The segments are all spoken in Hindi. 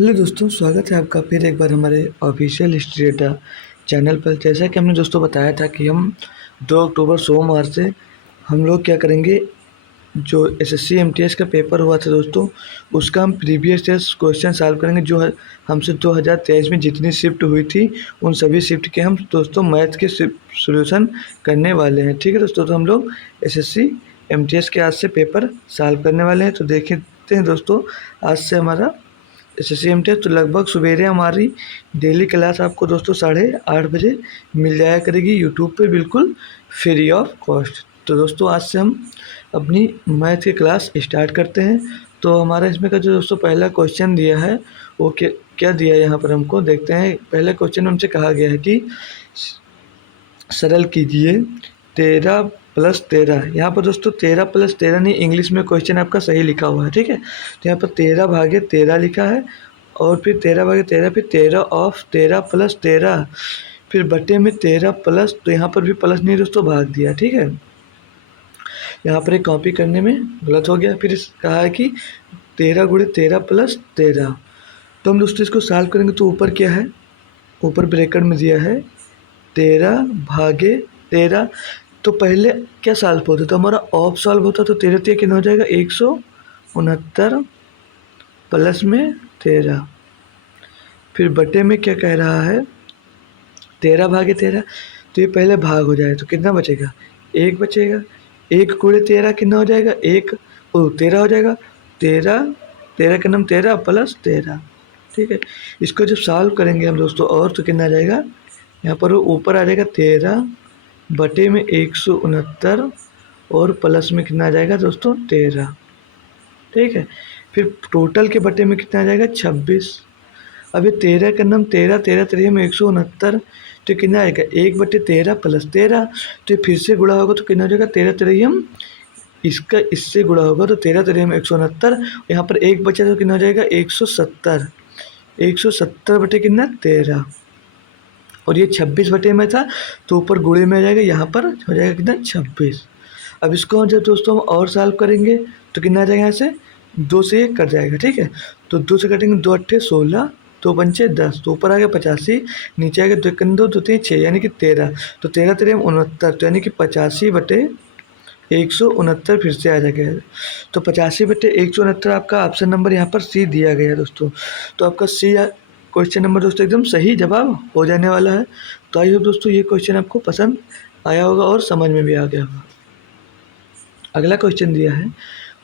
हेलो दोस्तों, स्वागत है आपका फिर एक बार हमारे ऑफिशियल हिस्ट्री डेटा चैनल पर। जैसा कि हमने दोस्तों बताया था कि हम 2 अक्टूबर सोमवार से हम लोग क्या करेंगे, जो एसएससी एमटीएस का पेपर हुआ था दोस्तों, उसका हम प्रीवियस ईयर क्वेश्चन सॉल्व करेंगे। जो हमसे 2023 में जितनी शिफ्ट हुई थी उन सभी शिफ्ट के हम दोस्तों मैथ के सॉल्यूशन करने वाले हैं। ठीक है दोस्तों, तो हम लोग एसएससी एमटीएस के आज से पेपर सॉल्व करने वाले हैं। तो देखते हैं दोस्तों, आज से हमारा एसएससी एमटीएस तो लगभग सवेरे हमारी डेली क्लास आपको दोस्तों 8:30 बजे मिल जाया करेगी यूट्यूब पे, बिल्कुल फ्री ऑफ कॉस्ट। तो दोस्तों आज से हम अपनी मैथ की क्लास स्टार्ट करते हैं। तो हमारा इसमें का जो दोस्तों पहला क्वेश्चन दिया है वो क्या क्या दिया है यहाँ पर हमको देखते हैं। पहले क्वेश्चन में हमसे कहा गया है कि सरल कीजिए 13+13। यहाँ पर दोस्तों 13+13 नहीं, इंग्लिश में क्वेश्चन आपका सही लिखा हुआ है। ठीक है, तो यहाँ पर 13/13 लिखा है और फिर 13/13, फिर 13/13 फिर बटे में 13 प्लस, तो यहाँ पर भी प्लस नहीं दोस्तों, भाग दिया। ठीक है, यहाँ पर एक कॉपी करने में गलत हो गया। फिर कहा है कि 13×13+13। तो हम दोस्तों इसको सॉल्व करेंगे तो ऊपर क्या है, ऊपर ब्रैकेट में दिया है 13/13। तो पहले क्या सॉल्व होता तो हमारा ऑफ सॉल्व होता, तो 13 कितना हो जाएगा 169 प्लस में 13। फिर बटे में क्या कह रहा है 13/13। तो ये पहले भाग हो जाए तो कितना बचेगा, 1 बचेगा। 1×13 कितना हो जाएगा, 13 हो जाएगा। 13 13 का नाम 13 प्लस 13। ठीक है, इसको जब सॉल्व करेंगे हम दोस्तों और तो कितना आ जाएगा, यहाँ पर वो ऊपर आ जाएगा 13 बटे में 169 और प्लस में कितना आ जाएगा दोस्तों 13। ठीक है, फिर टोटल के बटे में कितना आ जाएगा 26। अब ये 13 का नाम 13 13 13 में 169, तो कितना आएगा 1/13 प्लस 13। तो ये फिर से गुणा होगा तो कितना हो जाएगा 13 इसका इससे गुणा होगा तो 13 में 169। यहाँ पर एक बचा तो कितना हो जाएगा 170। 170 बटे कितना 13 और ये 26 बटे में था तो ऊपर गुणे में आ जाएगा, यहाँ पर हो जाएगा कितना 26। अब इसको जब दोस्तों हम और सॉल्व करेंगे तो कितना आ जाएगा, यहाँ से 2 से 1 कट जाएगा। ठीक है, तो 2 से कटेंगे, 2 8 16, 2 पंचे 10, तो ऊपर आ गया 85, नीचे आ गया 2 2 2 3 6 यानी कि 13। तो 13 13 69, तो यानी कि 85/169 फिर से आ जाएगा। तो 85/169 आपका ऑप्शन नंबर यहाँ पर सी दिया गया है दोस्तों। तो आपका सी क्वेश्चन नंबर दोस्तों एकदम सही जवाब हो जाने वाला है। तो आई होप दोस्तों ये क्वेश्चन आपको पसंद आया होगा और समझ में भी आ गया होगा। अगला क्वेश्चन दिया है,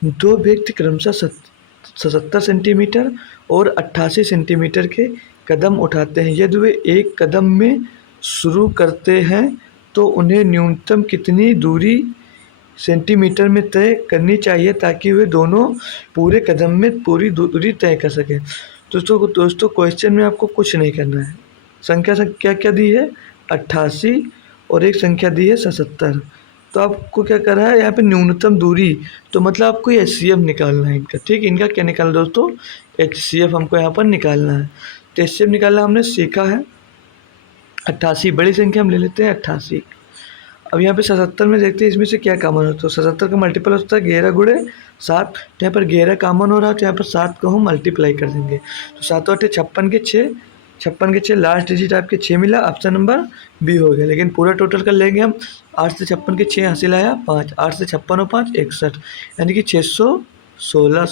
दो व्यक्ति क्रमशः 77 सेंटीमीटर और 88 सेंटीमीटर के कदम उठाते हैं। यदि वे एक कदम में शुरू करते हैं तो उन्हें न्यूनतम कितनी दूरी सेंटीमीटर में तय करनी चाहिए ताकि वे दोनों पूरे कदम में पूरी दूरी तय कर सकें। दोस्तों क्वेश्चन में आपको कुछ नहीं करना है। संख्या क्या क्या दी है 88 और एक संख्या दी है 77। तो आपको क्या कर रहा है यहाँ पे न्यूनतम दूरी, तो मतलब आपको HCF निकालना है इनका। ठीक, इनका क्या निकालना दोस्तों, HCF हमको यहाँ पर निकालना है। तो HCF निकालना हमने सीखा है। 88 बड़ी संख्या हम ले लेते हैं 88। अब यहाँ पे 77 में देखते हैं इसमें से क्या कॉमन होता है। तो 77 का मल्टीपल होता है 11×7। तो यहाँ पर 11 कॉमन हो रहा है तो यहाँ पर 7 को हम मल्टीप्लाई कर देंगे। तो 7 8 56 के 6, 56 के 6, लास्ट डिजिट आपके 6 मिला, ऑप्शन नंबर बी हो गया। लेकिन पूरा टोटल कर लेंगे हम, 8 से 56 के 6 हासिल आया 5, 8 से 56 और 5 61, यानी कि 616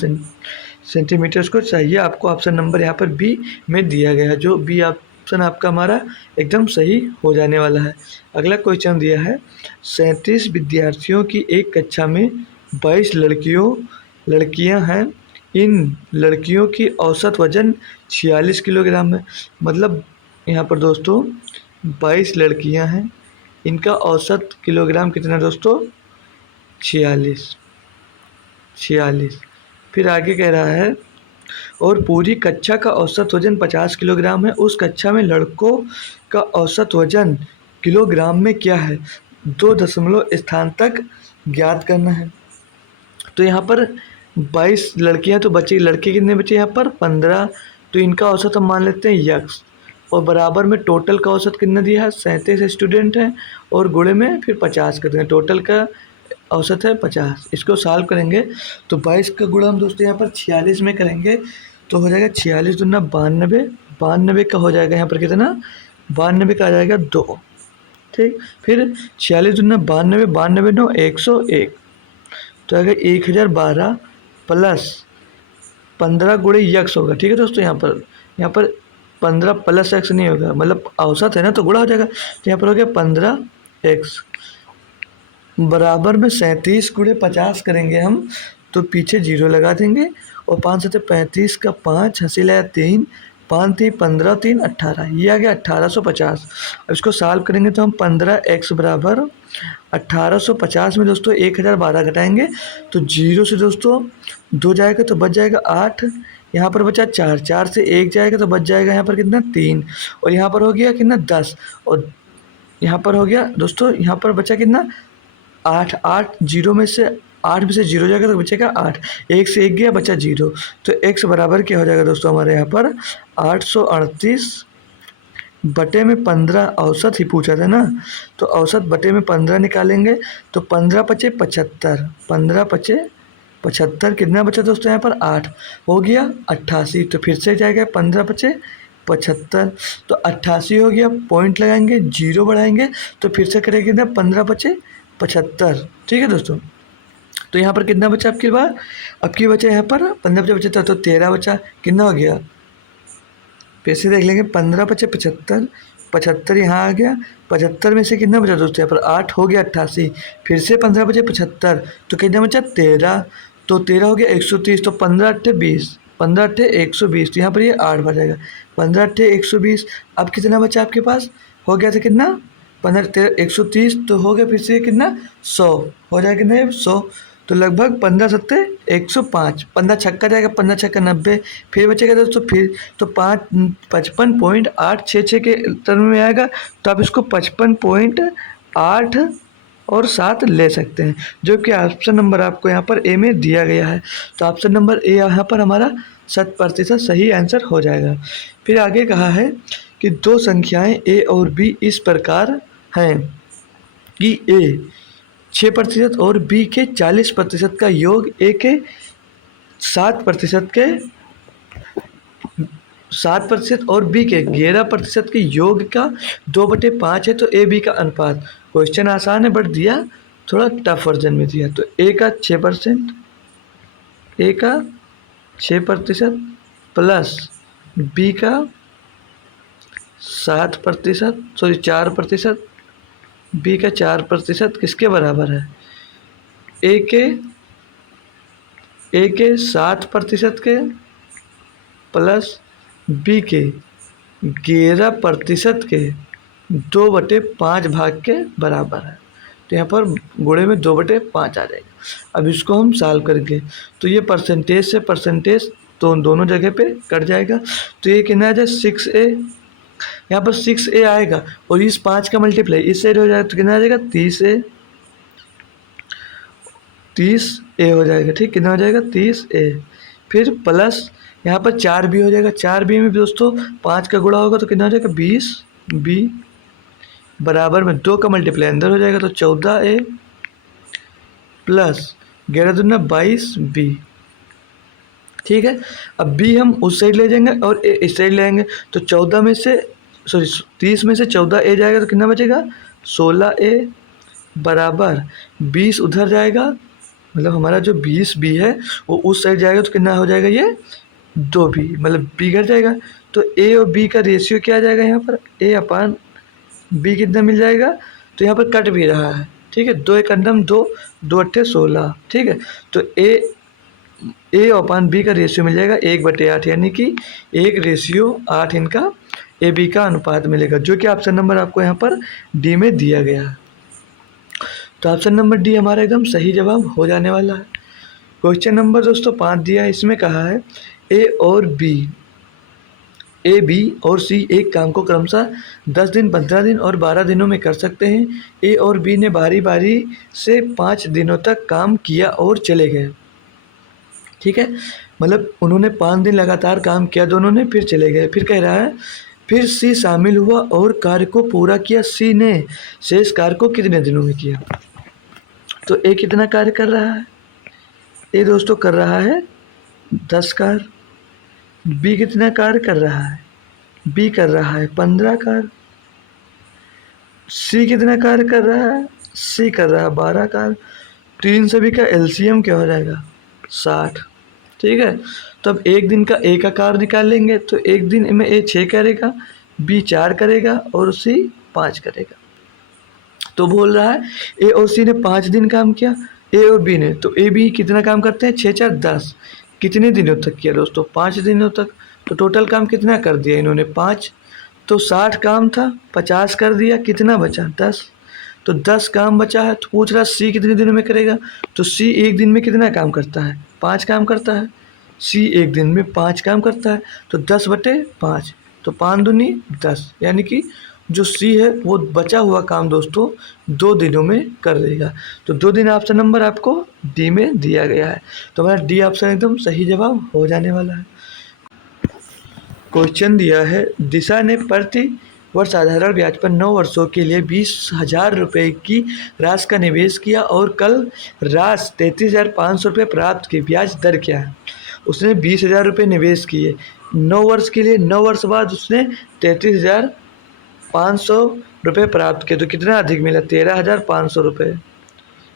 सेंटीमीटर्स को चाहिए आपको। ऑप्शन नंबर यहाँ पर बी में दिया गया है, जो बी ऑप्शन आपका हमारा एकदम सही हो जाने वाला है। अगला क्वेश्चन दिया है, 37 विद्यार्थियों की एक कक्षा में 22 लड़कियां हैं। इन लड़कियों की औसत वजन 46 किलोग्राम है। मतलब यहाँ पर दोस्तों 22 लड़कियां हैं, इनका औसत किलोग्राम कितना दोस्तों 46। फिर आगे कह रहा है, और पूरी कक्षा का औसत वजन 50 किलोग्राम है। उस कक्षा में लड़कों का औसत वजन किलोग्राम में क्या है, 2 दशमलव स्थान तक ज्ञात करना है। तो यहाँ पर 22 लड़कियाँ तो बची, लड़के कितने बचे यहाँ पर 15। तो इनका औसत हम मान लेते हैं यक्स, और बराबर में टोटल का औसत कितना दिया है 37 स्टूडेंट हैं, और गुणे में फिर 50 कर देंगे, टोटल का औसत है 50। इसको सॉल्व करेंगे तो 22 का गुणा हम दोस्तों यहाँ पर 46 में करेंगे तो हो जाएगा 46 दूना 92, 92 का हो जाएगा यहाँ पर कितना, 92 का आ जाएगा 2, ठीक। फिर 46 दूना 92, 92 9 101, तो आएगा 1012 प्लस 15 गुणे यक्स होगा, ठीक है दोस्तों। यहाँ पर 15 प्लस एक्स नहीं होगा, मतलब औसत है ना तो गुणा हो जाएगा, तो यहाँ पर हो गया 15x बराबर में 37 गुणे 50 करेंगे हम, तो पीछे जीरो लगा देंगे और 5 सत्ते 35 का 5, हंसी लाया 3, 5 3 15, 3 18, ये आ गया 1850। अब इसको सॉल्व करेंगे तो हम 15x बराबर 1850 में दोस्तों 1012 घटाएंगे तो जीरो से दोस्तों 2 जाएगा तो बच जाएगा 8, यहाँ पर बचा 4, 4 से 1 जाएगा तो बच जाएगा यहाँ पर कितना 3, और यहाँ पर हो गया कितना 10, और यहाँ पर हो गया दोस्तों, यहाँ पर बचा कितना 8, 8 जीरो में से 8 में से जीरो जाएगा तो बचेगा 8, 1 से 1 गया बचा जीरो, तो x बराबर क्या हो जाएगा दोस्तों हमारे यहाँ पर 838 बटे में 15, औसत ही पूछा था ना, तो औसत बटे में 15 निकालेंगे तो 15 पचे 75, 15 पचे 75 कितना बचा दोस्तों यहाँ पर 8, हो गया 88, तो फिर से जाएगा 15 पचे 75, तो 88 हो गया, पॉइंट लगाएंगे जीरो बढ़ाएंगे तो फिर से करेंगे ना 15 पचे 75, ठीक है दोस्तों। तो यहाँ पर कितना बचा आपकी बार, अब की बचा यहाँ पर 15 बचे 75, तो 13 बचा, कितना हो गया फिर से देख लेंगे 15 पचे 75, 75 यहाँ आ गया, 75 में से कितना बचा दोस्तों यहाँ पर 8, हो गया 88, फिर से 15 बचे 75, तो कितना बचा 13, तो 13 हो गया 130, तो 15 अट्ठे 20, 15 अट्ठे 120, तो यहाँ पर ये 8 बढ़ जाएगा, 15 अट्ठे 120। अब कितना बचा आपके पास, हो गया था कितना 15 13 130, तो हो गया फिर से कितना 100, हो जाएगा कितना 100, तो लगभग 15 सत्ते 105, 15 छक्का जाएगा, 15 छक्का 90, फिर बचेगा दोस्तों फिर तो 55.866 के टर्म में आएगा, तो आप इसको 55.8 और 7 ले सकते हैं, जो कि ऑप्शन नंबर आपको यहाँ पर ए में दिया गया है। तो ऑप्शन नंबर ए यहाँ पर हमारा 100% सही आंसर हो जाएगा। फिर आगे कहा है कि दो संख्याएं ए और बी इस प्रकार हैं कि ए 6% और बी के 40% का योग ए के 7% और बी के 11% के योग का 2/5 है, तो ए बी का अनुपात। क्वेश्चन आसान है बट दिया थोड़ा टफ वर्जन में दिया। तो ए का 6%, ए का 6% प्लस बी का 7%, सॉरी 4%, बी का 4% किसके बराबर है, ए के 7% के प्लस बी के 11% के 2/5 भाग के बराबर है। तो यहाँ पर गुणे में 2/5 आ जाएगा। अब इसको हम सॉल्व करेंगे तो ये परसेंटेज से परसेंटेज तो दोनों जगह पे कट जाएगा, तो ये कितना आ जाए 6a, यहाँ पर 6a आएगा और इस 5 का मल्टीप्लाई इस साइड हो जाएगा तो कितना आ जाएगा 30a हो जाएगा, ठीक, कितना हो जाएगा 30a। फिर प्लस यहाँ पर 4b हो जाएगा, 4b में भी दोस्तों 5 का गुणा होगा तो कितना हो जाएगा 20b बराबर में 2 का मल्टीप्लाई अंदर हो जाएगा तो 14a प्लस 11 दूना 22b, ठीक है। अब b हम उस साइड ले जाएंगे और a इस साइड ले आएंगे तो 14 में से सॉरी 30 में से 14a जाएगा तो कितना बचेगा 16a बराबर 20 उधर जाएगा, मतलब हमारा जो 20b है वो उस साइड जाएगा तो कितना हो जाएगा ये 2b, मतलब b घट जाएगा। तो a और b का रेशियो क्या आ जाएगा यहाँ पर a/b कितना मिल जाएगा, तो यहाँ पर कट भी रहा है, ठीक है, 2 एक अंडम 2, 2 अट्ठे 16, ठीक है। तो a/b का रेशियो मिल जाएगा 1/8, यानी कि 1:8 इनका ए बी का अनुपात मिलेगा, जो कि ऑप्शन नंबर आपको यहाँ पर डी में दिया गया है। तो ऑप्शन नंबर डी हमारा एकदम सही जवाब हो जाने वाला है। क्वेश्चन नंबर दोस्तों 5 दिया है, इसमें कहा है ए बी और सी एक काम को क्रमशः 10 दिन 15 दिन और 12 दिनों में कर सकते हैं। ए और बी ने बारी बारी से 5 दिनों तक काम किया और चले गए, ठीक है, मतलब उन्होंने 5 दिन लगातार काम किया दोनों ने, फिर चले गए। फिर कह रहा है फिर सी शामिल हुआ और कार्य को पूरा किया। सी ने शेष कार्य को कितने दिनों में किया, तो ए कितना कार्य कर रहा है, ए दोस्तों कर रहा है 10 कार्य, बी कितना कार्य कर रहा है, बी कर रहा है 15 कार्य। सी कितना कार्य कर रहा है, सी कर रहा है 12 कार्य। तो इन सभी का एलसीएम क्या हो जाएगा, 60। ठीक है, तो अब एक दिन का ए का कार्य निकाल लेंगे, तो एक दिन में ए 6 करेगा, बी 4 करेगा और सी 5 करेगा। तो बोल रहा है ए और सी ने 5 दिन काम किया, ए और बी ने, तो ए बी कितना काम करते हैं, 6 4 10। कितने दिनों तक किया दोस्तों, 5 दिनों तक। तो टोटल काम कितना कर दिया इन्होंने, 5। तो 60 काम था, 50 कर दिया, कितना बचा, 10। तो 10 काम बचा है। तो पूछ रहा सी कितने दिनों में करेगा, तो सी एक दिन में कितना काम करता है, 5 काम करता है। सी एक दिन में 5 काम करता है, तो 10/5, तो 5 दूनी 10, यानी कि जो सी है वो बचा हुआ काम दोस्तों 2 दिनों में कर देगा। तो 2 दिन ऑप्शन नंबर आपको डी में दिया गया है। तो हमारा डी ऑप्शन एकदम सही जवाब हो जाने वाला है। क्वेश्चन दिया है, दिशा ने प्रति वर्ष साधारण ब्याज पर 9 वर्षों के लिए 20,000 रुपये की राशि का निवेश किया और कल राशि 33,500 रुपये प्राप्त की। ब्याज दर क्या है। उसने 20,000 रुपये निवेश किए 9 वर्ष के लिए, 9 वर्ष बाद उसने 33,500 रुपये प्राप्त किए। तो कितना अधिक मिला, 13,500 रुपये।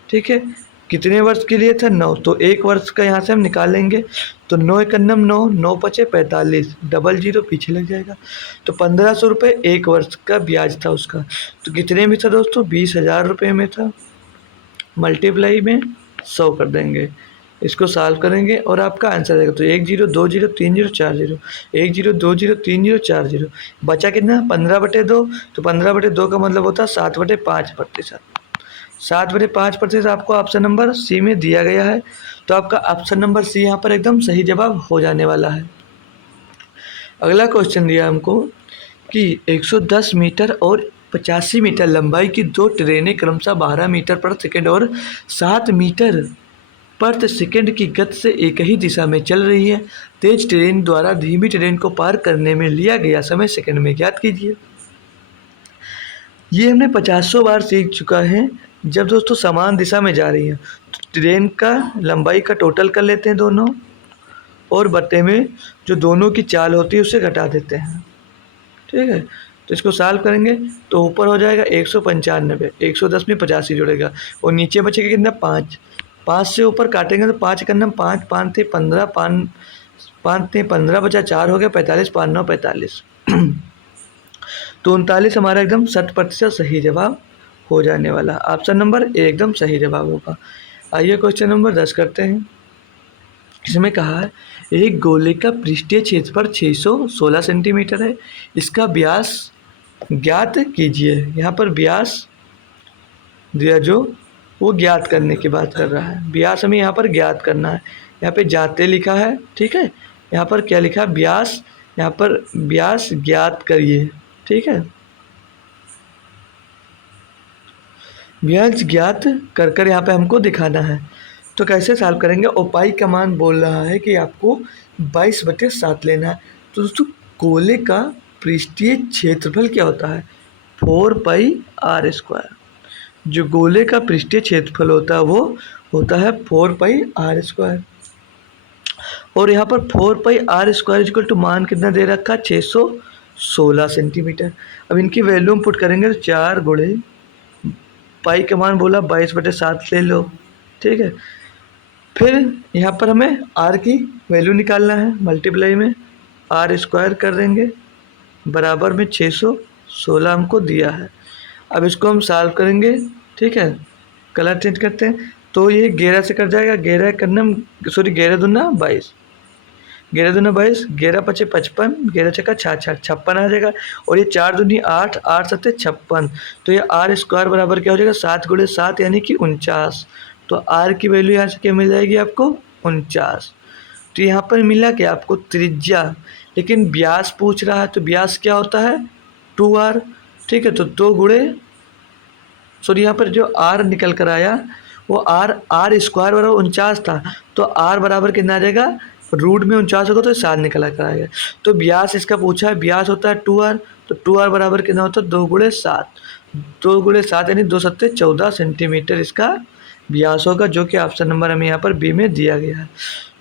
ठीक है, कितने वर्ष के लिए था, 9। तो 1 वर्ष का यहाँ से हम निकालेंगे, तो 9 एकन्नम 9, 9 पचे 45, डबल जीरो पीछे लग जाएगा। तो 1,500 रुपये 1 वर्ष का ब्याज था उसका। तो कितने में था दोस्तों, 20,000 रुपये में था। मल्टीप्लाई में 100 कर देंगे, इसको सॉल्व करेंगे और आपका आंसर आएगा। तो 1 0 2 0 3 0 4 0, 1 0 2 0 3 0 4 0। बचा कितना, 15/2। तो 15/2 का मतलब होता है 7/5%। 7/5% आपको ऑप्शन नंबर सी में दिया गया है। तो आपका ऑप्शन नंबर सी यहाँ पर एकदम सही जवाब हो जाने वाला है। अगला क्वेश्चन दिया हमको कि 110 मीटर और 85 मीटर लंबाई की 2 ट्रेनें क्रमशः 12 मीटर प्रति सेकंड और 7 मीटर प्रति सेकंड की गति से एक ही दिशा में चल रही है। तेज ट्रेन द्वारा धीमी ट्रेन को पार करने में लिया गया समय सेकंड में ज्ञात कीजिए। ये हमने 50 बार सीख चुका है। जब दोस्तों समान दिशा में जा रही है तो ट्रेन का लंबाई का टोटल कर लेते हैं दोनों, और बट्टे में जो दोनों की चाल होती है उसे घटा देते हैं। ठीक है, तो इसको सॉल्व करेंगे तो ऊपर हो जाएगा 195, 110 में 85 जुड़ेगा और नीचे बचेगा कितना, 5। 5 से ऊपर काटेंगे तो 5 करना 5, 5 थे 15, 5 थे 15, बचा 4 हो गया 45, 5 9 45। तो 39 हमारा एकदम 60% सही जवाब हो जाने वाला। ऑप्शन नंबर ए एकदम सही जवाब होगा। आइए क्वेश्चन नंबर 10 करते हैं। इसमें कहा है एक गोले का पृष्ठीय क्षेत्रफल 616 सेंटीमीटर है, इसका व्यास ज्ञात कीजिए। यहाँ पर व्यास दिया जो वो ज्ञात करने की बात कर रहा है। व्यास हमें यहाँ पर ज्ञात करना है। यहाँ पे जाते लिखा है, ठीक है, यहाँ पर क्या लिखा है, व्यास, यहाँ पर व्यास ज्ञात करिए। ठीक है, व्यास ज्ञात कर कर यहाँ पे हमको दिखाना है। तो कैसे सॉल्व करेंगे, और पाई का मान बोल रहा है कि आपको 22/7 लेना है। तो दोस्तों गोले का पृष्ठीय क्षेत्रफल क्या होता है, 4πr²। जो गोले का पृष्ठीय क्षेत्रफल होता है वो होता है 4πr²। और यहाँ पर 4πr² टू मान कितना दे रखा है, 616 सेंटीमीटर। अब इनकी वैल्यू हम पुट करेंगे तो 4 गुणे पाई का मान बोला 22/7 ले लो। ठीक है, फिर यहाँ पर हमें आर की वैल्यू निकालना है, मल्टीप्लाई में r² कर देंगे, बराबर में 616 हमको दिया है। अब इसको हम सॉल्व करेंगे। ठीक है, कलर चेंज करते हैं तो ये 11 से कट जाएगा, 11 करना, सॉरी 11 दूना 22, 11 दूना 22, 11 पचे 55, 11 छक्का 56 आ जाएगा। और ये 4 दूनी 8, 8 सत्ते 56। तो ये r² बराबर क्या हो जाएगा, 7 गुणे 7 यानी कि 49। तो r की वैल्यू यहाँ से क्या मिल जाएगी आपको, 49। तो यहाँ पर मिला क्या आपको, त्रिज्या, लेकिन व्यास पूछ रहा है तो व्यास क्या होता है, 2r। ठीक है, तो 2 गुणे, सॉरी यहाँ पर जो r निकल कर आया वो r² बराबर 49 था। तो r बराबर कितना आ जाएगा, रूट में 49 होगा तो 7 निकला कर आएगा। तो व्यास इसका पूछा है, व्यास होता है 2r, तो 2r बराबर कितना होता है, 2 गुणे 7, 2 गुणे 7 यानी 2 सत्ते 14 सेंटीमीटर इसका व्यास होगा, जो कि ऑप्शन नंबर हमें यहाँ पर बी में दिया गया है।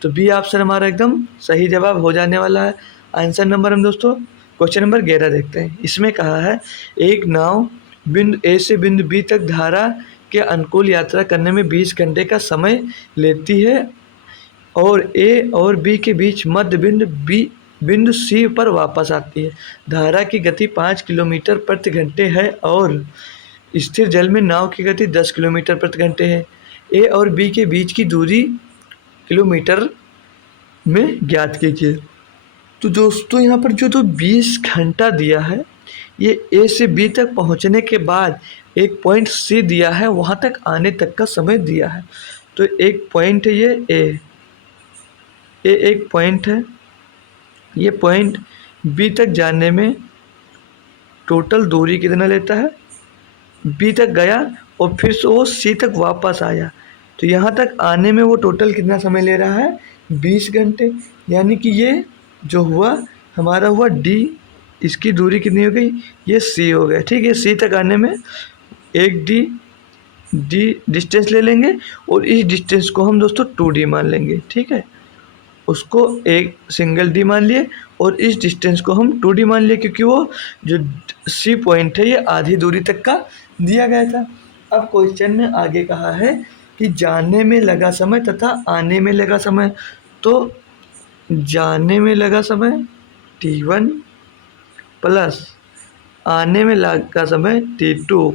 तो बी ऑप्शन हमारा एकदम सही जवाब हो जाने वाला है। आंसर नंबर हम दोस्तों क्वेश्चन नंबर 11 देखते हैं। इसमें कहा है एक नाव बिंदु ए से बिंदु बी तक धारा के अनुकूल यात्रा करने में 20 घंटे का समय लेती है और ए और बी के बीच मध्य बिंदु सी पर वापस आती है। धारा की गति 5 किलोमीटर प्रति घंटे है और स्थिर जल में नाव की गति 10 किलोमीटर प्रति घंटे है। ए और बी के बीच की दूरी किलोमीटर में ज्ञात कीजिए। तो दोस्तों यहाँ पर जो 20 घंटा दिया है, ये ए से बी तक पहुँचने के बाद एक पॉइंट सी दिया है, वहाँ तक आने तक का समय दिया है। तो एक पॉइंट है ये ए एक पॉइंट है, ये पॉइंट बी तक जाने में टोटल दूरी कितना लेता है, बी तक गया और फिर से वो सी तक वापस आया, तो यहाँ तक आने में वो टोटल कितना समय ले रहा है, 20 घंटे। यानी कि ये जो हुआ हमारा हुआ डी, इसकी दूरी कितनी हो गई, ये सी हो गया। ठीक है, सी तक आने में एक डी डिस्टेंस ले लेंगे और इस डिस्टेंस को हम दोस्तों 2D मान लेंगे। ठीक है, उसको एक सिंगल डी मान लिए और इस डिस्टेंस को हम 2D मान लिए, क्योंकि वो जो सी पॉइंट है ये आधी दूरी तक का दिया गया था। अब क्वेश्चन में आगे कहा है कि जाने में लगा समय तथा आने में लगा समय। तो जाने में लगा समय t1 प्लस आने में लगा समय t2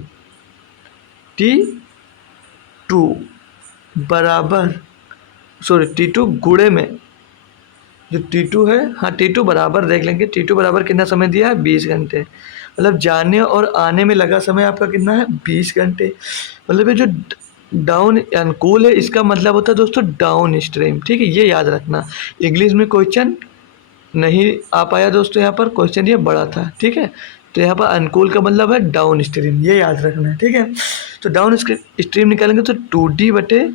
बराबर t2 गुणे में जो T2 है, हाँ T2 बराबर देख लेंगे, T2 बराबर कितना समय दिया है, 20 घंटे। मतलब जाने और आने में लगा समय आपका कितना है, 20 घंटे। मतलब ये जो डाउन अनुकूल है, इसका मतलब होता है दोस्तों डाउन स्ट्रीम। ठीक है, ये याद रखना। इंग्लिश में क्वेश्चन नहीं आ पाया दोस्तों, यहाँ पर क्वेश्चन ये बड़ा था। ठीक है, तो यहाँ पर अनुकूल का मतलब है डाउन स्ट्रीम, ये याद रखना है। ठीक है, तो डाउन स्ट्रीम निकालेंगे तो 2D बटे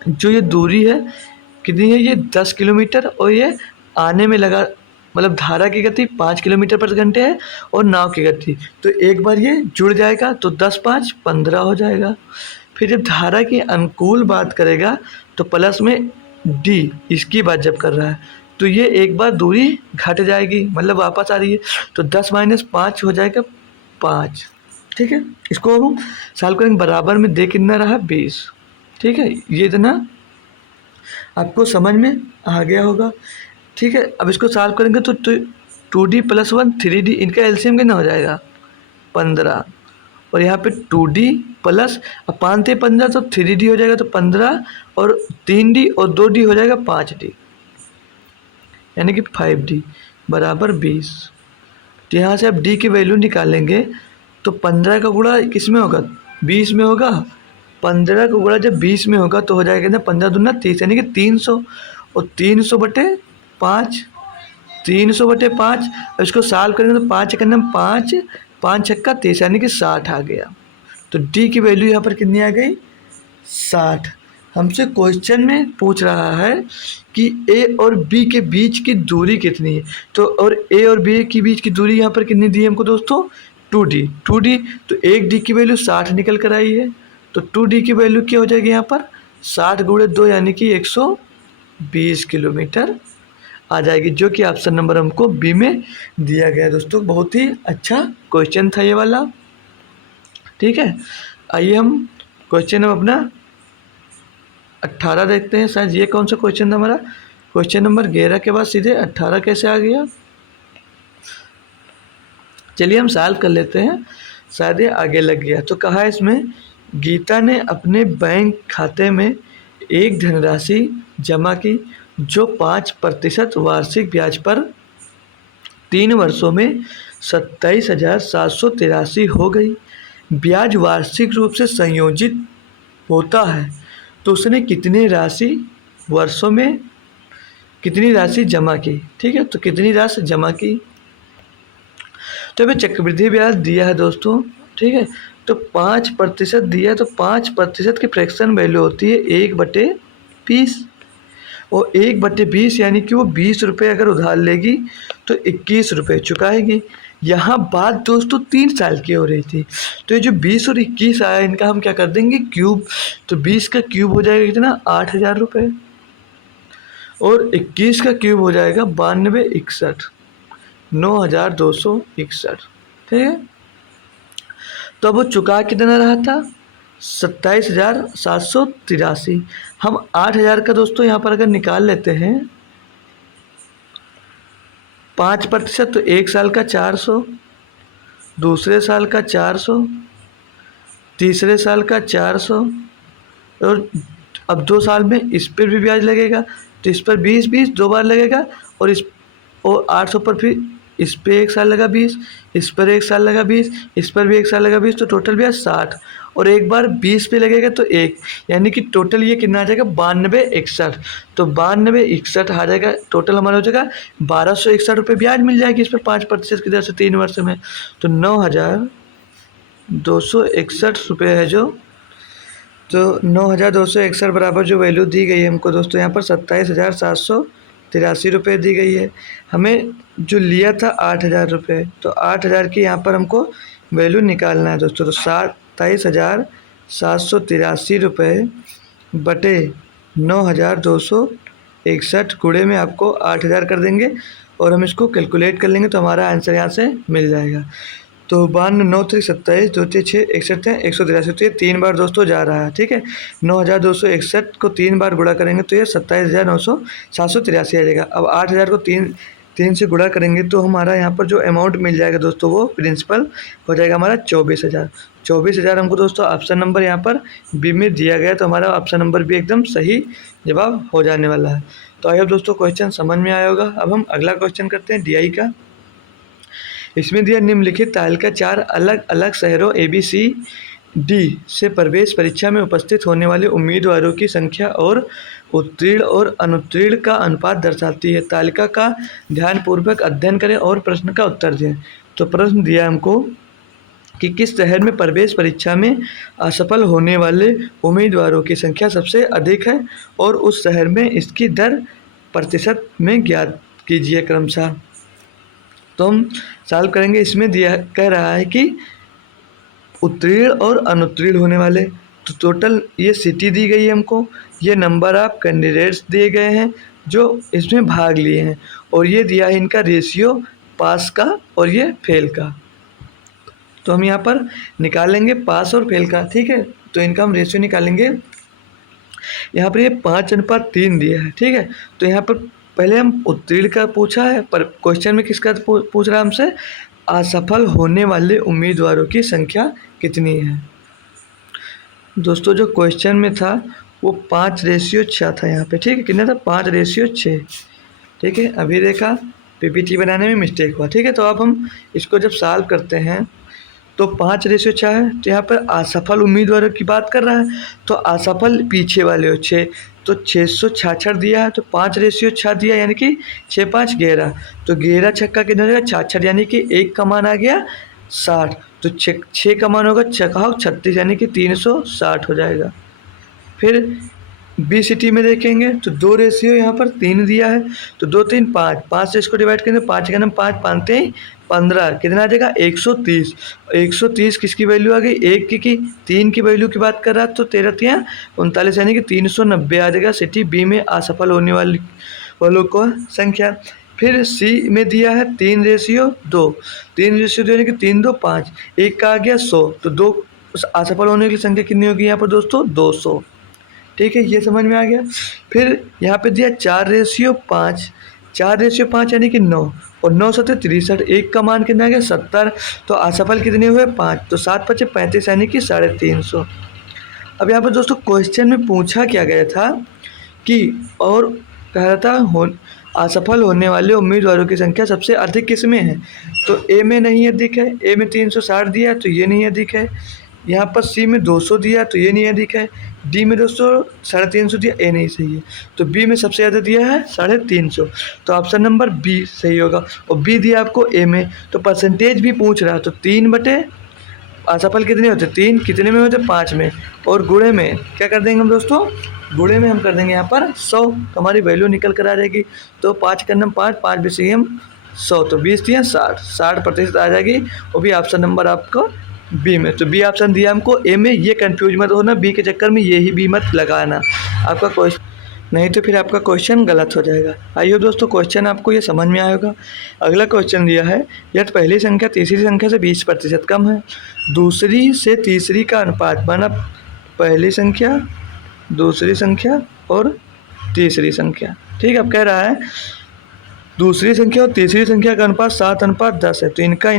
जो ये दूरी है कितनी है, ये 10 किलोमीटर और ये आने में लगा, मतलब धारा की गति 5 किलोमीटर प्रति घंटे है और नाव की गति, तो एक बार ये जुड़ जाएगा तो 10 5 15 हो जाएगा। फिर जब धारा की अनुकूल बात करेगा तो प्लस में डी, इसकी बात जब कर रहा है तो ये एक बार दूरी घट जाएगी, मतलब वापस आ रही है, तो 10 - 5 हो जाएगा 5। ठीक है, इसको अब हम सॉल्व करेंगे। बराबर में दे कितना रहा, 20। ठीक है, ये इतना आपको समझ में आ गया होगा। ठीक है, अब इसको सॉल्व करेंगे तो 2D + 1 3D, इनका एलसीएम कितना हो जाएगा, 15। और यहाँ पे 2D प्लस 5 × 15 तो 3D हो जाएगा, तो 15 और 3D और 2D हो जाएगा 5D, यानी कि 5D बराबर 20। तो यहाँ से आप D की वैल्यू निकालेंगे तो 15 का गुणा किस में होगा, 20 में होगा। 15 का गुणा जब 20 में होगा तो हो जाएगा ना 15 दूना 30, यानी कि 300, और 300/5, 300/5। इसको सॉल्व करेंगे तो 5 करना 5, 5 छक्का 30, यानी कि 60 आ गया। तो डी की वैल्यू यहाँ पर कितनी आ गई, 60। हमसे क्वेश्चन में पूछ रहा है कि ए और बी के बीच की दूरी कितनी है, तो और ए और बी के बीच की दूरी यहाँ पर कितनी दी है हमको दोस्तों, 2D। तो एक डी की वैल्यू 60 निकल कर आई है, तो 2D की वैल्यू क्या हो जाएगी यहाँ पर, 60 × 2 यानी कि 120 किलोमीटर आ जाएगी, जो कि ऑप्शन नंबर हमको बी में दिया गया है। दोस्तों बहुत ही अच्छा क्वेश्चन था ये वाला। ठीक है, आइए हम क्वेश्चन अपना 18 देखते हैं। शायद ये कौन सा क्वेश्चन था हमारा, क्वेश्चन नंबर 11 के बाद सीधे 18 कैसे आ गया। चलिए हम सॉल्व कर लेते हैं, शायद ये आगे लग गया। तो कहा है इसमें, गीता ने अपने बैंक खाते में एक धनराशि जमा की जो 5% वार्षिक ब्याज पर 3 वर्षों में 27,783 हो गई। ब्याज वार्षिक रूप से संयोजित होता है, तो उसने कितनी राशि वर्षों में कितनी राशि जमा की। ठीक है, तो कितनी राशि जमा की, तो हमें चक्रवृद्धि ब्याज दिया है दोस्तों। ठीक है, तो 5% दिया है, तो 5% की फ्रैक्शन वैल्यू होती है 1/20। और 1/20 यानी कि वो 20 रुपये अगर उधार लेगी तो 21 रुपये चुकाएगी। यहाँ बात दोस्तों 3 साल की हो रही थी, तो ये जो 20 और 21 आया इनका हम क्या कर देंगे क्यूब, तो 20 का क्यूब हो जाएगा कितना 8,000 रुपये, और 21 का क्यूब हो जाएगा 9261, 9,261। ठीक है, तो अब वो चुका कितना रहा था 27,783। हम 8,000 का दोस्तों यहाँ पर अगर निकाल लेते हैं 5%, तो 1 साल का 400, दूसरे साल का 400, तीसरे साल का 400, और अब 2 साल में इस पर भी ब्याज लगेगा, तो इस पर 20 2 बार लगेगा, और 800 पर फिर इस पर 1 साल लगा 20, इस पर 1 साल लगा 20, इस पर भी 1 साल लगा 20, तो टोटल ब्याज 60, और एक बार 20 पे लगेगा तो 1, यानी कि टोटल ये कितना आ जाएगा 9261। तो 9261 आ जाएगा, टोटल हमारा हो जाएगा 1,261 रुपये ब्याज मिल जाएगी इस पर 5% की दर से 3 वर्ष में। तो 9,261 रुपये है जो, तो 9,261 बराबर जो वैल्यू दी गई है हमको दोस्तों यहाँ पर 27,783 रुपये दी गई है। हमें जो लिया था 8,000 रुपये, तो 8,000 की यहाँ पर हमको वैल्यू निकालना है दोस्तों। तो 27,783 रुपये बटे 9,261 गुणे में आपको 8,000 कर देंगे, और हम इसको कैलकुलेट कर लेंगे तो हमारा आंसर यहाँ से मिल जाएगा। तो 92, 9 3 27, 2 3 6 61 है, 183, तो ये 3 बार दोस्तों जा रहा है। ठीक है, 9,261 को 3 बार गुणा करेंगे तो ये 27,783 आ जाएगा। अब 8,000 को 3 से गुणा करेंगे तो हमारा यहाँ पर जो अमाउंट मिल जाएगा दोस्तों वो प्रिंसिपल हो जाएगा हमारा 24,000। 24,000 हमको दोस्तों ऑप्शन नंबर यहाँ पर बी में दिया गया, तो हमारा ऑप्शन नंबर भी एकदम सही जवाब हो जाने वाला है। तो आई होप दोस्तों क्वेश्चन समझ में आया होगा। अब हम अगला क्वेश्चन करते हैं DI का। इसमें दिया निम्नलिखित तालिका 4 अलग अलग शहरों ABCD से प्रवेश परीक्षा में उपस्थित होने वाले उम्मीदवारों की संख्या और उत्तीर्ण और अनुत्तीर्ण का अनुपात दर्शाती है। तालिका का ध्यानपूर्वक अध्ययन करें और प्रश्न का उत्तर दें। तो प्रश्न दिया हमको कि किस शहर में प्रवेश परीक्षा में असफल होने वाले उम्मीदवारों की संख्या सबसे अधिक है और उस शहर में इसकी दर प्रतिशत में ज्ञात कीजिए क्रमशः। तो हम सॉल्व करेंगे। इसमें दिया कह रहा है कि उत्तीर्ण और अनुत्तीर्ण होने वाले, तो टोटल ये सिटी दी गई है हमको, ये नंबर ऑफ कैंडिडेट्स दिए गए हैं जो इसमें भाग लिए हैं, और ये दिया है इनका रेशियो पास का और ये फेल का। तो हम यहाँ पर निकालेंगे पास और फेल का। ठीक है, तो इनका हम रेशियो निकालेंगे। यहाँ पर ये 5:3 दिया है। ठीक है, तो यहाँ पर पहले हम उत्तीर्ण का पूछा है, पर क्वेश्चन में किसका पूछ रहा है हमसे, असफल होने वाले उम्मीदवारों की संख्या कितनी है। दोस्तों जो क्वेश्चन में था वो 5:6 था यहाँ पे। ठीक है, कितना था 5:6। ठीक है, अभी देखा PPT बनाने में मिस्टेक हुआ। ठीक है, तो अब हम इसको जब सॉल्व करते हैं तो 5:6 है, तो यहाँ पर असफल उम्मीदवारों की बात कर रहा है, तो असफल पीछे वाले हो 6, तो 666 दिया है, तो 5:6 दिया यानी कि 6 5 11, तो 11 छक्का कितना हो जाएगा 66, यानी कि 1 का मान आ गया 60, तो 6 का मान होगा 36 यानी कि 360 हो जाएगा। फिर BCT में देखेंगे तो 2 रेशियो यहाँ पर 3 दिया है, तो 2 3 5, 5 से इसको डिवाइड करेंगे 5 का नाम 5 5 15, कितना आ जाएगा 130। 130 किसकी वैल्यू आ गई 1 की 3 की वैल्यू की बात कर रहा है, तो 13 3 39 यानी कि 390 आ जाएगा सिटी B में असफल होने वालों को संख्या। फिर C में दिया है 3:2, 3:2 यानी कि 3 2 5, 1 का आ गया 100, तो 2 असफल होने की संख्या कितनी होगी यहाँ पर दोस्तों 200। ठीक है, ये समझ में आ गया। फिर यहाँ पे दिया 4:5, 4:5 यानी कि 9, और 9 7 63, 1 का मान कितना आ गया 70, तो असफल कितने हुए 5, तो 7 5 35 यानी कि 350। अब यहाँ पर दोस्तों क्वेश्चन में पूछा क्या गया था कि, और कह रहा था असफल होने वाले उम्मीदवारों की संख्या सबसे अधिक किस में है, तो A में नहीं अधिक है, A में 360 दिया तो ये नहीं अधिक है, यहाँ पर C में 200 दिया तो ये नहीं अधिक है, D में दोस्तों 350 दिया, A नहीं सही है, तो B में सबसे ज़्यादा दिया है 350, तो ऑप्शन नंबर B सही होगा। और B दिया आपको A में, तो परसेंटेज भी पूछ रहा है, तो 3 बटे असफल कितने होते 3, कितने में होते 5 में, और गुणे में क्या कर देंगे हम दोस्तों गुणे में हम कर देंगे यहाँ पर 100, तो हमारी वैल्यू निकल कर आ जाएगी। तो 5 का नंबर 5, 5 BCM 100, तो 20 दिया 60% आ जाएगी। वो भी ऑप्शन नंबर आपको बी में। तो बी ऑप्शन दिया हमको। ए में ये कंफ्यूज मत होना, बी के चक्कर में ये ही बी मत लगाना आपका क्वेश्चन, नहीं तो फिर आपका क्वेश्चन गलत हो जाएगा। आइए दोस्तों, क्वेश्चन आपको ये समझ में आएगा। अगला क्वेश्चन दिया है, यदि पहली संख्या तीसरी संख्या से 20% कम है, दूसरी से तीसरी का अनुपात, माना पहली संख्या, दूसरी संख्या और तीसरी संख्या। ठीक है, अब कह रहा है दूसरी संख्या और तीसरी संख्या का अनुपात 7:10 है, तो इनका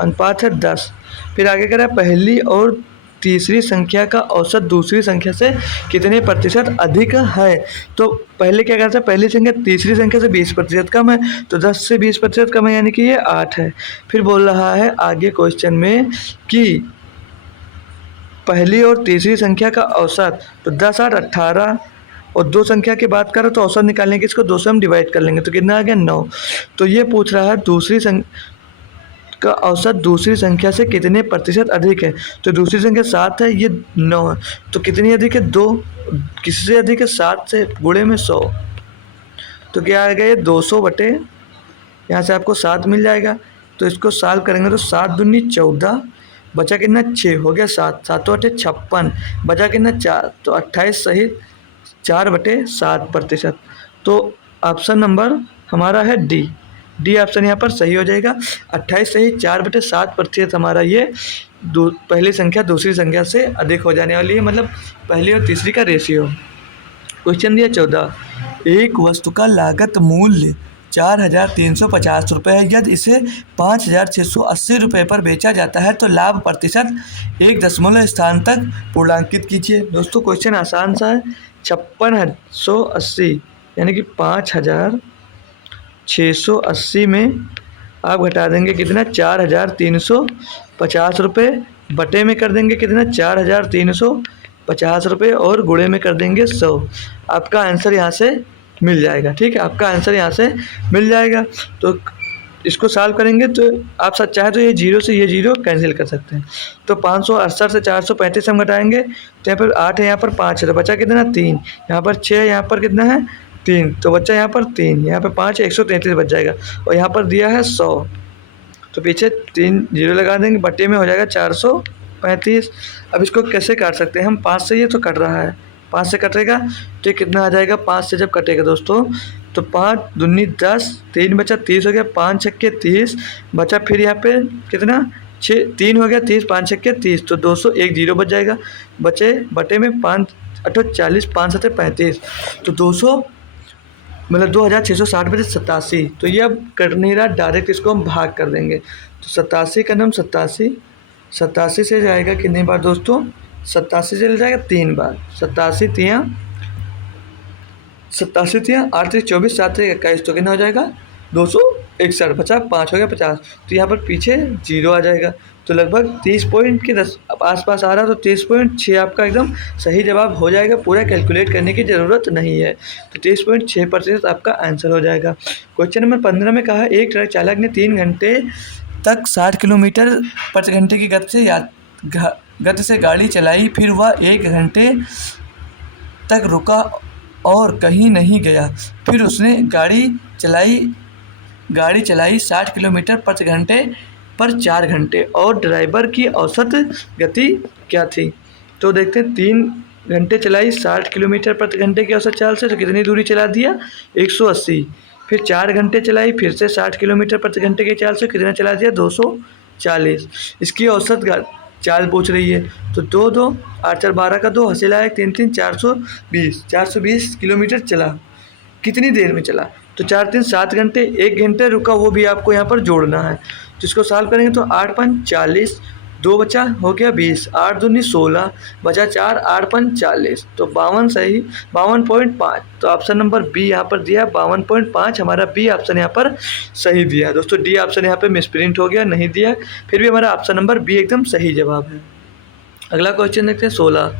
अनुपात है 10। फिर आगे कह रहा है पहली और तीसरी संख्या का औसत दूसरी संख्या से कितने प्रतिशत अधिक है। तो पहले क्या करता है, पहली संख्या तीसरी संख्या से 20% कम है, तो 10 से 20% कम है, यानी कि ये 8 है। फिर बोल रहा है आगे क्वेश्चन में कि पहली और तीसरी संख्या का औसत, तो 10 8 18, और दो संख्या की बात करें तो औसत निकालने के इसको 2 से हम डिवाइड कर लेंगे, तो कितना आ गया 9। तो ये पूछ रहा है दूसरी का औसत दूसरी संख्या से कितने प्रतिशत अधिक है। तो दूसरी संख्या 7 है, ये 9 है, तो कितनी अधिक है 2, किससे अधिक है 7 से, गुणे में 100, तो क्या आएगा ये 200 बटे, यहाँ से आपको 7 मिल जाएगा। तो इसको सॉल्व करेंगे तो 7 दूनी 14, बचा कितना 6, हो गया 7, 7 बटे 56, बचा कितना 4, तो 28 सही 4/7%। तो ऑप्शन नंबर हमारा है डी ऑप्शन यहाँ पर सही हो जाएगा। 28 सही 4/7% हमारा ये पहली संख्या दूसरी संख्या से अधिक हो जाने वाली है, मतलब पहली और तीसरी का रेशियो। क्वेश्चन दिया 14, एक वस्तु का लागत मूल्य 4,350 रुपये है, यदि इसे 5,680 रुपये पर बेचा जाता है तो लाभ प्रतिशत 1 स्थान तक पूर्णांकित कीजिए। दोस्तों क्वेश्चन आसान सा है। 5680 यानी कि 5,680 में आप घटा देंगे कितना 4,350 रुपये, बटे में कर देंगे कितना 4,350 रुपये, और गुणे में कर देंगे 100। आपका आंसर यहाँ से मिल जाएगा। ठीक है, आपका आंसर यहाँ से मिल जाएगा। तो इसको सॉल्व करेंगे तो आप सच चाहे तो ये जीरो से ये जीरो कैंसिल कर सकते हैं। तो 568 से 435 हम घटाएंगे तो यहाँ पर 8 है, यहाँ पर 5 है, तो बचा कितना 3, यहाँ पर 6, यहाँ पर कितना है 3, तो बच्चा यहाँ पर 3, यहाँ पर 5 है, 133 बच जाएगा, और यहाँ पर दिया है 100, तो पीछे 3 जीरो लगा देंगे, बट्टे में हो जाएगा 435। अब इसको कैसे काट सकते हैं हम, 5 से ये तो कट रहा है, 5 से कटेगा तो ये कितना आ जाएगा, 5 से जब कटेगा दोस्तों तो 5 दूनी 10, 3 बचा 30 हो गया, 5 छक्के 30 बचा, फिर यहाँ पे कितना 6 3 हो गया 30, 5 छक्के 30, तो 200, 1 जीरो बच जाएगा, बचे बटे में 5 8 40, 5 7 35, तो 200 मतलब 2,660 बचे 87। तो ये अब कट नहीं रहा, डायरेक्ट इसको हम भाग कर देंगे, तो 87 का नाम 87 से जाएगा कितनी बार दोस्तों, 87 से जाएगा 3 बार, 87 तियाँ 8 3 24, 7 3 21, तो कितना हो जाएगा 261, बचा 5 हो गया 50, तो यहाँ पर पीछे जीरो आ जाएगा, तो लगभग 30 पॉइंट के आसपास आ रहा, तो 30.6 आपका एकदम सही जवाब हो जाएगा। पूरा कैलकुलेट करने की ज़रूरत नहीं है, तो 30.6% आपका आंसर हो जाएगा। क्वेश्चन नंबर 15 में कहा, एक ट्रक चालक ने 3 घंटे तक 60 किलोमीटर प्रति घंटे की गति से गाड़ी चलाई, फिर वह 1 घंटे तक रुका और कहीं नहीं गया, फिर उसने गाड़ी चलाई 60 किलोमीटर प्रति घंटे पर 4 घंटे, और ड्राइवर की औसत गति क्या थी। तो देखते हैं, 3 घंटे चलाई 60 किलोमीटर प्रति घंटे की औसत चाल से, तो कितनी दूरी चला दिया 180, फिर 4 घंटे चलाई फिर से 60 किलोमीटर प्रति घंटे की चाल से, कितना चला दिया 240। इसकी औसत चाल पूछ रही है, तो 2 2 8 4 12 का 2 हासिल आया, 3 3 420 किलोमीटर चला, कितनी देर में चला, तो 4 3 7 घंटे, 1 घंटे रुका, वो भी आपको यहाँ पर जोड़ना है। तो इसको सॉल्व करेंगे तो 8 5 40, 2 बचा हो गया 20, 8 दूनी 16, बचा 4, 8 5 40, तो 52 सही 52.5। तो ऑप्शन नंबर बी यहाँ पर दिया 52.5, हमारा बी ऑप्शन यहाँ पर सही दिया। दोस्तों डी ऑप्शन यहाँ पर मिसप्रिंट हो गया, नहीं दिया, फिर भी हमारा ऑप्शन नंबर बी एकदम सही जवाब है। अगला क्वेश्चन देखते हैं 16।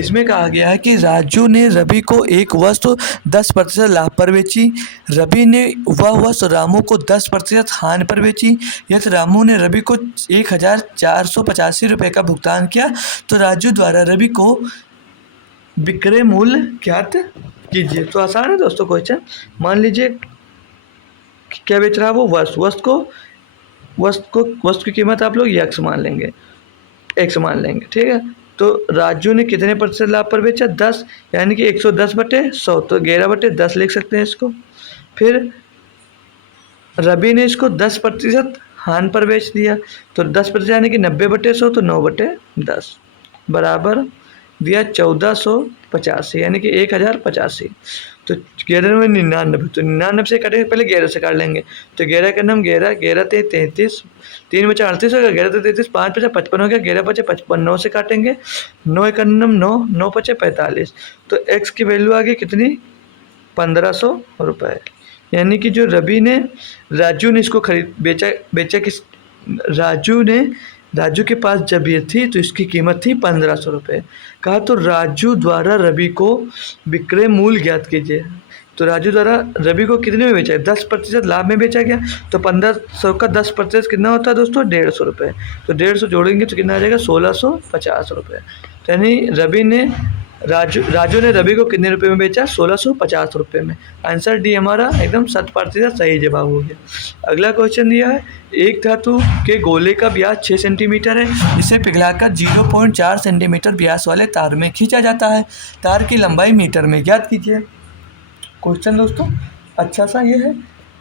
इसमें कहा गया है कि राजू ने रवि को एक वस्तु 10% लाभ पर बेची, रवि ने वह वस्तु रामू को 10% हानि पर बेची। यदि रामू ने रवि को 1,485 रुपये का भुगतान किया तो राजू द्वारा रवि को विक्रय मूल्य ज्ञात कीजिए। तो आसान है दोस्तों क्वेश्चन। मान लीजिए क्या बेच रहा है वो वस्तु की कीमत आप लोग एक्स मान लेंगे, ठीक है। तो राजू ने कितने प्रतिशत लाभ पर बेचा? 10, यानी कि 110/100, तो 11/10 लिख सकते हैं इसको। फिर रवि ने इसको 10% हान पर बेच दिया, तो 10% यानी कि 90/100, तो 9/10 बराबर दिया 1485, यानी कि 1085। तो 11 में 99, तो 99 से काटेंगे, पहले 11 से काट लेंगे। तो 11 का नाम 11, 11 ते 33, 3 बचा 38 हो गया, 11 ते 33, 5 बचा 55 हो गया, 11 बचे 55, 9 से काटेंगे, 9 का नाम 9, 9 बचे 45। तो एक्स की वैल्यू आ गई कितनी? 1500 रुपये। यानी कि जो राजू ने इसको बेचा किस? राजू के पास जब ये थी तो इसकी कीमत थी 1500 रुपये। कहा तो राजू द्वारा रवि को विक्रय मूल्य ज्ञात कीजिए। तो राजू द्वारा रवि को कितने में बेचा? 10% लाभ में बेचा गया। तो 1500 का 10% कितना होता है दोस्तों? 150 रुपये। तो 150 जोड़ेंगे तो कितना आ जाएगा? 1650 रुपये। तो यानी राजू ने रवि को कितने रुपए में बेचा? 1650 रुपये में। आंसर डी हमारा एकदम 100% सही जवाब हो गया। अगला क्वेश्चन दिया है, एक धातु के गोले का व्यास 6 सेंटीमीटर है, इसे पिघलाकर 0.4 सेंटीमीटर व्यास वाले तार में खींचा जाता है, तार की लंबाई मीटर में ज्ञात कीजिए। क्वेश्चन दोस्तों अच्छा सा ये है।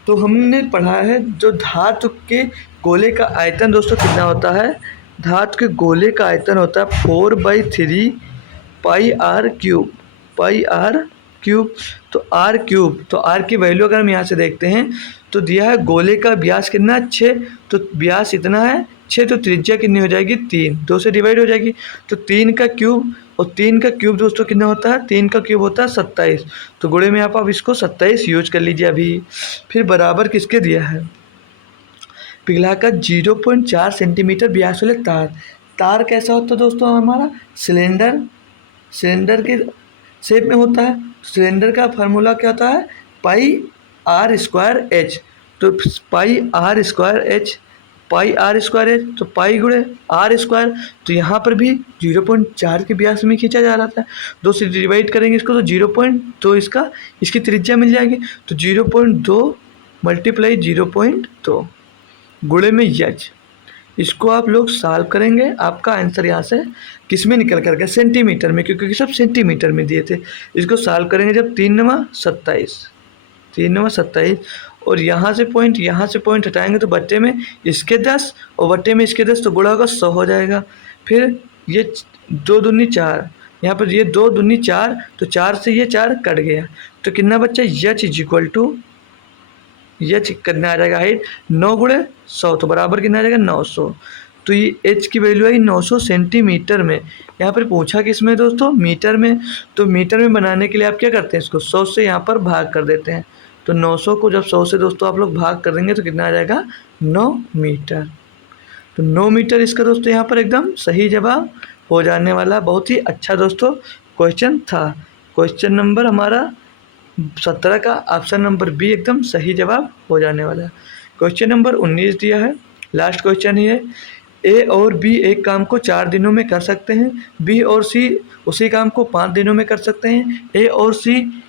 तो हमने पढ़ा है जो धातु के गोले का आयतन दोस्तों कितना होता है? धातु के गोले का आयतन होता है 4/3 पाई आर क्यूब, तो आर की वैल्यू अगर हम यहाँ से देखते हैं तो दिया है गोले का व्यास कितना? 6, तो व्यास इतना है 6, तो त्रिज्या कितनी हो जाएगी? 3, 2 से डिवाइड हो जाएगी, तो 3 का क्यूब, और 3 का क्यूब दोस्तों कितना होता है? 3 का क्यूब होता है 27, तो गुणे में आप इसको 27 यूज कर लीजिए अभी। फिर बराबर किसके दिया है? पिघलाकर 0.4 सेंटीमीटर व्यास वाले तार कैसा होता है दोस्तों? हमारा सिलेंडर के शेप में होता है। सिलेंडर का फार्मूला क्या होता है? पाई आर स्क्वायर एच। तो पाई आर स्क्वायर एच, तो पाई गुणे आर स्क्वायर। तो यहाँ पर भी 0.4 के व्यास में खींचा जा रहा था, 2 से डिवाइड करेंगे इसको तो 0.2 इसकी त्रिज्या मिल जाएगी। तो 0.2 मल्टीप्लाई 0.2 गुणे में एच। इसको आप लोग सॉल्व करेंगे, आपका आंसर यहाँ से किस में निकल कर गया? सेंटीमीटर में, क्योंकि सब सेंटीमीटर में दिए थे। इसको सॉल्व करेंगे जब 3 9 27, और यहाँ से पॉइंट हटाएंगे तो बट्टे में इसके 10 और बट्टे में इसके 10, तो गुणा होगा 100 हो जाएगा। फिर ये 2 दूनी 4, यहाँ पर ये 2 दूनी 4, तो 4 से ये 4 कट गया, तो कितना बच्चा? एच इज इक्वल टू कितना आ जाएगा? हाइट 9 गुणे 100, तो बराबर कितना आ जाएगा? 900। तो ये एच की वैल्यू आई 900 सेंटीमीटर में। यहाँ पर पूछा कि इसमें दोस्तों मीटर में, तो मीटर में बनाने के लिए आप क्या करते हैं? इसको 100 से यहाँ पर भाग कर देते हैं। तो 900 को जब 100 से दोस्तों आप लोग भाग कर देंगे तो कितना आ जाएगा? 9 मीटर। तो 9 मीटर इसका दोस्तों यहाँ पर एकदम सही जवाब हो जाने वाला। बहुत ही अच्छा दोस्तों क्वेश्चन था। क्वेश्चन नंबर हमारा 17 का ऑप्शन नंबर बी एकदम सही जवाब हो जाने वाला है। क्वेश्चन नंबर 19 दिया है, लास्ट क्वेश्चन ही है। ए और बी एक काम को 4 दिनों में कर सकते हैं, बी और सी उसी काम को 5 दिनों में कर सकते हैं, ए और सी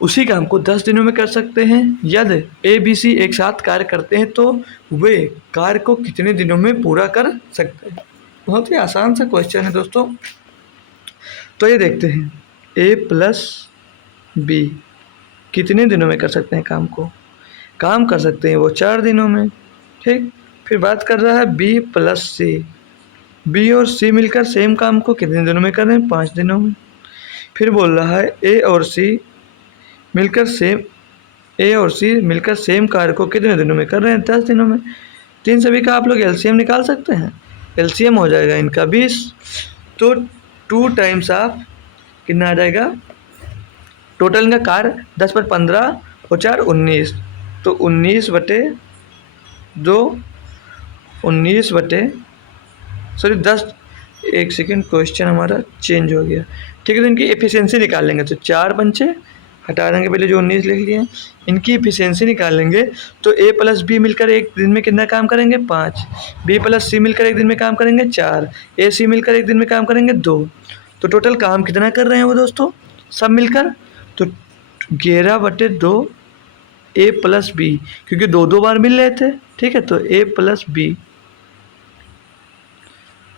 उसी काम को 10 दिनों में कर सकते हैं। यदि ए बी सी एक साथ कार्य करते हैं तो वे कार्य को कितने दिनों में पूरा कर सकते हैं? बहुत ही आसान सा क्वेश्चन है दोस्तों। तो ये देखते हैं, ए प्लस बी कितने दिनों में कर सकते हैं काम कर सकते हैं वो 4 दिनों में, ठीक। फिर बात कर रहा है बी प्लस सी, बी और सी मिलकर सेम काम को कितने दिनों में कर रहे हैं? 5 दिनों में। फिर बोल रहा है ए और सी मिलकर सेम कार्य को कितने दिनों में कर रहे हैं? 10 दिनों में। तो इन सभी का आप लोग एलसीएम निकाल सकते हैं। एलसीएम हो जाएगा इनका 20, तो 2 टाइम्स ऑफ कितना आ जाएगा? टोटल इनका कार्य 10 पर 15 और 4 19, तो 10, एक सेकेंड क्वेश्चन हमारा चेंज हो गया, ठीक है। तो इनकी एफिशिएंसी निकाल लेंगे, तो 4 पंचे हटा देंगे, पहले जो 19 लिख लिए, इनकी एफिशिएंसी निकाल लेंगे। तो ए प्लस बी मिलकर एक दिन में कितना काम करेंगे? 5, बी प्लस सी मिलकर एक दिन में काम करेंगे 4, ए सी मिलकर एक दिन में काम करेंगे 2, तो टोटल काम कितना कर रहे हैं वो दोस्तों सब मिलकर, तो 11/2 ए प्लस बी, क्योंकि दो दो बार मिल रहे थे, ठीक है। तो ए प्लस बी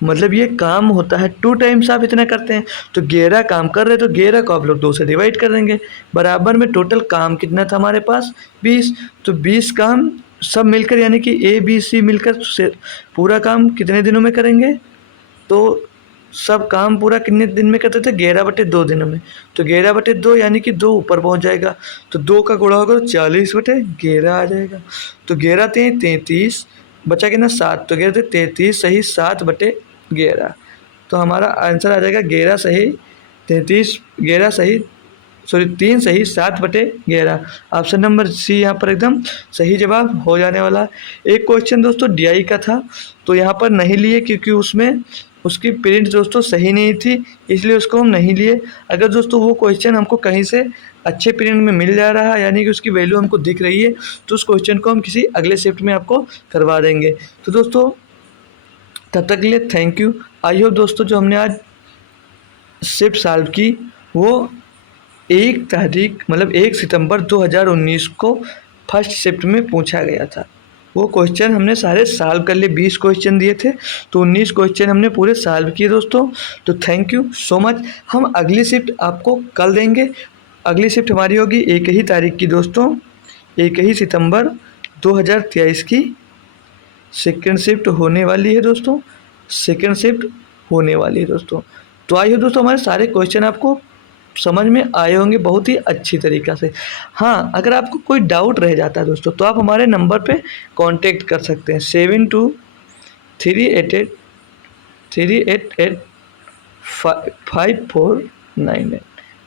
मतलब ये काम होता है 2 टाइम्स आप इतना करते हैं, तो 11 काम कर रहे हैं, तो 11 को आप लोग 2 से डिवाइड कर देंगे, बराबर में टोटल काम कितना था हमारे पास 20। तो 20 काम सब मिलकर यानी कि ए बी सी मिलकर पूरा काम कितने दिनों में करेंगे, तो सब काम पूरा कितने दिन में करते थे 11/2 दिनों में। तो 11/2 यानी कि 2 ऊपर पहुंच जाएगा, तो 2 का गुणा होगा तो 40/11 आ जाएगा। तो 11 3 33 बचा कितना 7, तो 11 33 सही 7/11। तो हमारा आंसर आ जाएगा 11 सही 33, 11 सही सॉरी 3 सही 7/11। ऑप्शन नंबर सी यहाँ पर एकदम सही जवाब हो जाने वाला है। एक क्वेश्चन दोस्तों डीआई का था, तो यहाँ पर नहीं लिए क्योंकि उसमें उसकी प्रिंट दोस्तों सही नहीं थी, इसलिए उसको हम नहीं लिए। अगर दोस्तों वो क्वेश्चन हमको कहीं से अच्छे प्रिंट में मिल जा रहा है यानी कि उसकी वैल्यू हमको दिख रही है, तो उस क्वेश्चन को हम किसी अगले शिफ्ट में आपको करवा देंगे। तो दोस्तों तब तक के लिए थैंक यू। आई होप दोस्तों जो हमने आज शिफ्ट सॉल्व की वो 1 तारीख मतलब 1 सितंबर 2019 को फर्स्ट शिफ्ट में पूछा गया था। वो क्वेश्चन हमने सारे सॉल्व कर लिए, 20 क्वेश्चन दिए थे तो 19 क्वेश्चन हमने पूरे सॉल्व किए दोस्तों। तो थैंक यू सो मच। हम अगली शिफ्ट आपको कल देंगे। अगली शिफ्ट हमारी होगी 1 ही तारीख की दोस्तों, 1 ही सितंबर 2023 की सेकेंड शिफ्ट होने वाली है दोस्तों, सेकेंड शिफ्ट होने वाली है दोस्तों। तो आइए दोस्तों हमारे सारे क्वेश्चन आपको समझ में आए होंगे बहुत ही अच्छी तरीक़ा से। हाँ, अगर आपको कोई डाउट रह जाता है दोस्तों तो आप हमारे नंबर पे कांटेक्ट कर सकते हैं 723883885498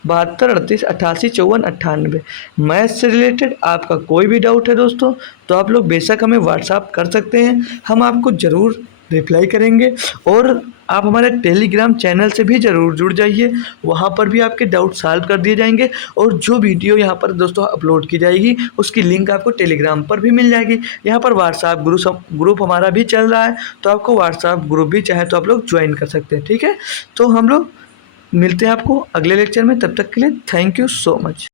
7238885498। मैथ से रिलेटेड आपका कोई भी डाउट है दोस्तों तो आप लोग बेशक हमें व्हाट्सअप कर सकते हैं, हम आपको ज़रूर रिप्लाई करेंगे। और आप हमारे टेलीग्राम चैनल से भी ज़रूर जुड़ जाइए, वहाँ पर भी आपके डाउट सॉल्व कर दिए जाएंगे। और जो वीडियो यहाँ पर दोस्तों अपलोड की जाएगी उसकी लिंक आपको टेलीग्राम पर भी मिल जाएगी। यहाँ पर व्हाट्सएप ग्रुप हमारा भी चल रहा है, तो आपको व्हाट्सएप ग्रुप भी चाहे तो आप लोग ज्वाइन कर सकते हैं, ठीक है। तो हम लोग मिलते हैं आपको अगले लेक्चर में, तब तक के लिए थैंक यू सो मच।